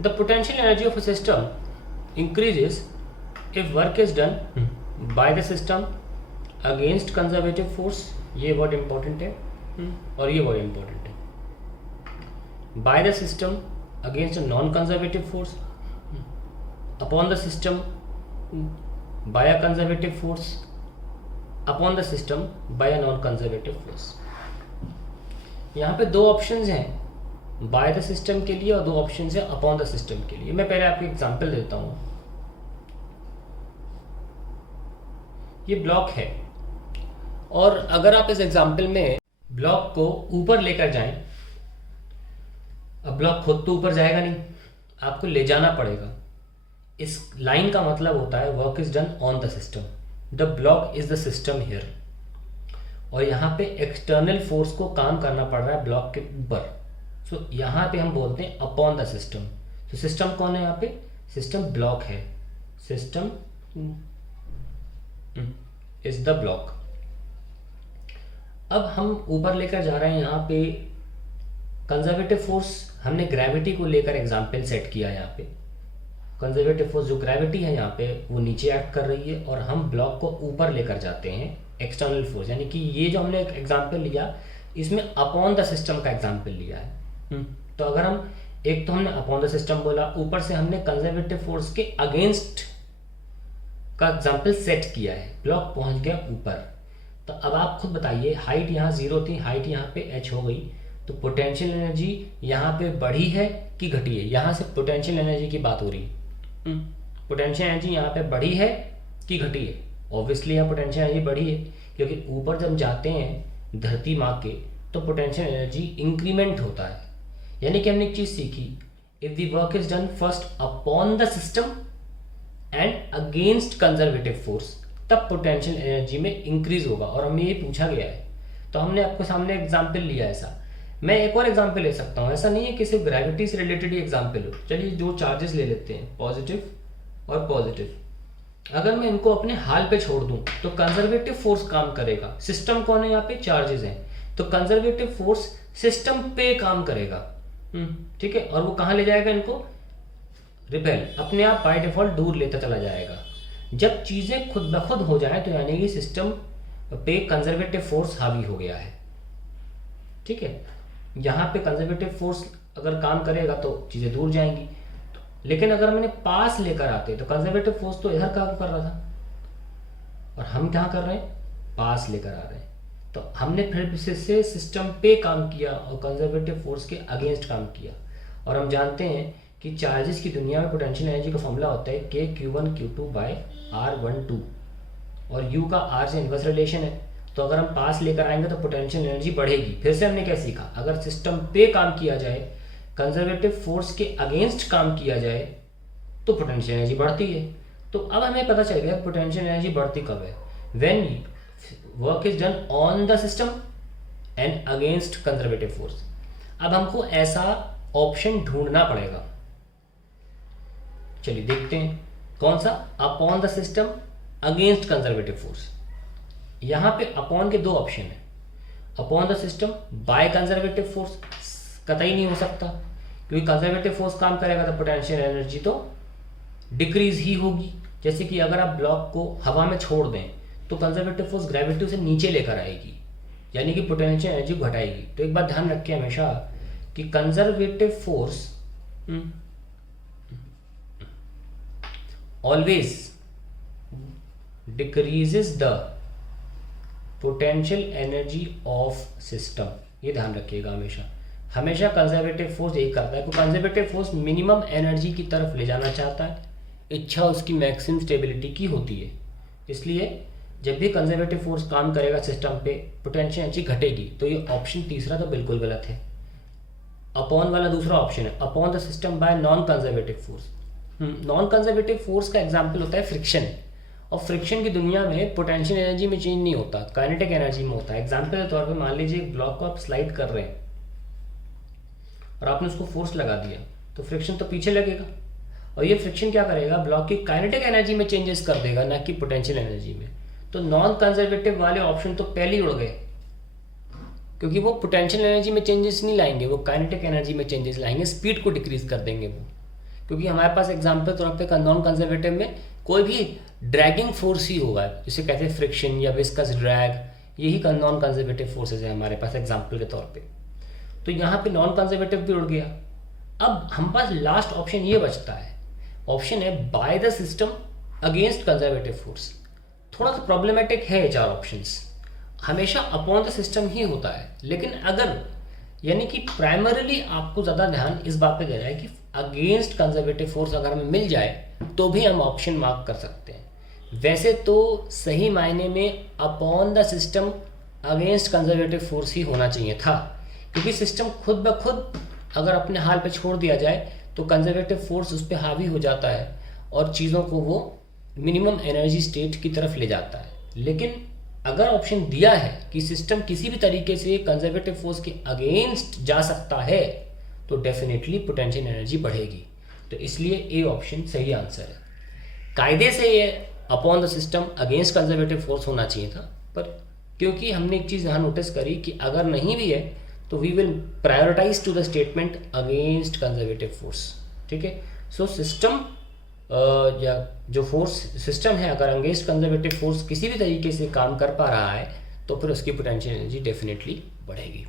The potential energy of a system increases if work is done by the system against conservative force, ये word important है और ये word important है। By the system against a non conservative force, upon the system by a conservative force, upon the system by a non conservative force. यहाँ पे दो options हैं by the system के लिए और दो ऑप्शंस हैं अपॉन द सिस्टम के लिए। मैं पहले आपको एग्जांपल देता हूँ। ये ब्लॉक है और अगर आप इस एग्जांपल में ब्लॉक को ऊपर लेकर जाएं, अब ब्लॉक खुद तो ऊपर जाएगा नहीं, आपको ले जाना पड़ेगा। इस लाइन का मतलब होता है work is done on the system, the block is the system here. और यहाँ पे एक्सटर्नल फोर्स को काम करना पड़ रहा है ब्लॉक के ऊपर। सो यहाँ पे हम बोलते हैं अपॉन द सिस्टम। तो सिस्टम कौन है यहाँ पे? सिस्टम ब्लॉक है, सिस्टम इज द ब्लॉक। अब हम ऊपर लेकर जा रहे हैं। यहाँ पे कंजर्वेटिव फोर्स हमने ग्रेविटी को लेकर एग्जाम्पल सेट किया। यहाँ पे कंजर्वेटिव फोर्स जो ग्रेविटी है यहाँ पे वो नीचे एक्ट कर रही है और हम ब्लॉक को ऊपर लेकर जाते हैं एक्सटर्नल फोर्स। यानी कि ये जो हमने एक एग्जाम्पल लिया इसमें अपॉन द सिस्टम का एग्जाम्पल लिया है। तो अगर हम एक तो हमने अपॉन द सिस्टम बोला, ऊपर से हमने कंजर्वेटिव फोर्स के अगेंस्ट का एग्जाम्पल सेट किया है, ब्लॉक पहुंच गया ऊपर। तो अब आप खुद बताइए, हाइट यहाँ 0 थी, हाइट यहाँ पे h हो गई, तो पोटेंशियल एनर्जी यहाँ पे बढ़ी है कि घटी है? यहाँ से पोटेंशियल एनर्जी की बात हो रही है। पोटेंशियल एनर्जी यहाँ पे बढ़ी है कि घटी है? ऑब्वियसली यहाँ पोटेंशियल एनर्जी बढ़ी है, क्योंकि ऊपर जब जाते हैं धरती माँ के तो पोटेंशियल एनर्जी इंक्रीमेंट होता है। यानी कि हमने एक चीज़ सीखी, if the work is done first upon the system and against conservative force, तब पोटेंशियल एनर्जी में इंक्रीज होगा। और हमें ये पूछा गया है तो हमने आपको सामने एग्जाम्पल लिया ऐसा। मैं एक और एग्जाम्पल ले सकता हूँ, ऐसा नहीं है कि सिर्फ ग्रेविटी से रिलेटेड ही एग्जाम्पल हो। चलिए दो चार्जेस ले लेते हैं, पॉजिटिव और पॉजिटिव। अगर मैं इनको अपने हाल पे छोड़ दूं तो कंजर्वेटिव फोर्स काम करेगा। सिस्टम कौन है? यहाँ पे चार्जेस हैं, तो कंजर्वेटिव फोर्स सिस्टम पे काम करेगा। ठीक है, और वो कहाँ ले जाएगा इनको? रिपेल, अपने आप बाय डिफॉल्ट दूर लेता चला जाएगा। जब चीजें खुद ब खुद हो जाए तो यानी कि सिस्टम पे कंजर्वेटिव फोर्स हावी हो गया है। ठीक है, यहाँ पे कंजर्वेटिव फोर्स अगर काम करेगा तो चीजें दूर जाएंगी, लेकिन अगर मैंने पास लेकर आते तो कंजर्वेटिव फोर्स तो इधर काम कर रहा था और हम क्या कर रहे हैं? पास लेकर आ रहे हैं। तो हमने फिर से सिस्टम पे काम किया और कंजर्वेटिव फोर्स के अगेंस्ट काम किया। और हम जानते हैं कि चार्जेस की दुनिया में पोटेंशियल एनर्जी का फॉर्मूला होता है k q1 q2 bye r12 और u का r से इन्वर्स रिलेशन है। तो अगर हम पास लेकर आएंगे तो पोटेंशियल एनर्जी बढ़ेगी। फिर से हमने क्या सीखा? अगर सिस्टम पे काम किया जाए, कंजर्वेटिव फोर्स के अगेंस्ट काम किया जाए तो पोटेंशियल एनर्जी बढ़ती है। तो अब हमें पता चल गया पोटेंशियल एनर्जी बढ़ती कब है? When work is done on the system and against conservative force. अब हमको ऐसा ऑप्शन ढूंढना पड़ेगा। चलिए देखते हैं कौन सा? Upon the system against conservative force. यहाँ पे अपॉन के दो ऑप्शन है, upon the system by conservative force कतई नहीं हो सकता, क्योंकि कंजर्वेटिव फोर्स काम करेगा तो पोटेंशियल एनर्जी तो डिक्रीज ही होगी। जैसे कि अगर आप ब्लॉक को हवा में छोड़ दें तो कंजर्वेटिव फोर्स ग्रेविटी से नीचे लेकर आएगी, यानी कि पोटेंशियल एनर्जी को घटाएगी। तो एक बात ध्यान रखिए हमेशा कि conservative force always decreases the potential energy of system. ये ध्यान रखिएगा हमेशा। हमेशा कंजर्वेटिव फोर्स यही करता है, क्योंकि कंजर्वेटिव फोर्स मिनिमम एनर्जी की तरफ ले जाना चाहता है, इच्छा उसकी मैक्सिमम स्टेबिलिटी की होती है। इसलिए जब भी कंजर्वेटिव फोर्स काम करेगा सिस्टम पे, पोटेंशियल एनर्जी घटेगी। तो ये ऑप्शन तीसरा तो बिल्कुल गलत है। अपॉन वाला दूसरा ऑप्शन है, upon the system by non conservative force. Non conservative force का एग्जाम्पल होता है फ्रिक्शन, और फ्रिक्शन की दुनिया में पोटेंशियल एनर्जी में चेंज नहीं होता, काइनेटिक एनर्जी में होता है। एग्जाम्पल के तौर पे मान लीजिए एक ब्लॉक को आप स्लाइड कर रहे हैं और आपने उसको फोर्स लगा दिया, तो फ्रिक्शन तो पीछे लगेगा, और ये फ्रिक्शन क्या करेगा? ब्लॉक की काइनेटिक एनर्जी में चेंजेस कर देगा, ना कि पोटेंशियल एनर्जी में। तो नॉन कंजर्वेटिव वाले ऑप्शन तो पहले ही उड़ गए, क्योंकि वो पोटेंशियल एनर्जी में चेंजेस नहीं लाएंगे, वो काइनेटिक एनर्जी में चेंजेस लाएंगे, स्पीड को डिक्रीज कर देंगे वो। क्योंकि हमारे पास एग्जाम्पल तौर पे नॉन कंजर्वेटिव में कोई भी ड्रैगिंग फोर्स ही होगा, जिसे कहते हैं फ्रिक्शन या विस्कस ड्रैग, यही नॉन कंजर्वेटिव फोर्सेज है हमारे पास एग्जाम्पल के तौर पे। तो यहाँ पे नॉन कंजर्वेटिव भी उड़ गया। अब हम पास लास्ट ऑप्शन ये बचता है, ऑप्शन है by the system against conservative force. थोड़ा सा प्रॉब्लमेटिक है ये चार ऑप्शंस, हमेशा अपॉन द सिस्टम ही होता है, लेकिन अगर यानी कि प्राइमरीली आपको ज़्यादा ध्यान इस बात पे देना है कि अगेंस्ट कंजर्वेटिव फोर्स अगर हमें मिल जाए तो भी हम ऑप्शन मार्क कर सकते हैं। वैसे तो सही मायने में upon the system against conservative force ही होना चाहिए था, क्योंकि सिस्टम खुद ब खुद अगर अपने हाल पे छोड़ दिया जाए तो कंजर्वेटिव फोर्स उस पर हावी हो जाता है और चीज़ों को वो मिनिमम एनर्जी स्टेट की तरफ ले जाता है। लेकिन अगर ऑप्शन दिया है कि सिस्टम किसी भी तरीके से कंजर्वेटिव फोर्स के अगेंस्ट जा सकता है तो डेफिनेटली पोटेंशियल एनर्जी बढ़ेगी। तो इसलिए ए ऑप्शन सही आंसर है। कायदे से ये upon the system against conservative force होना चाहिए था, पर क्योंकि हमने एक चीज़ यहाँ नोटिस करी कि अगर नहीं भी है तो we will prioritize to the statement against conservative force. ठीक है, सो सिस्टम या जो फोर्स सिस्टम है अगर अगेंस्ट कंजर्वेटिव फोर्स किसी भी तरीके से काम कर पा रहा है तो फिर उसकी पोटेंशियल एनर्जी डेफिनेटली बढ़ेगी।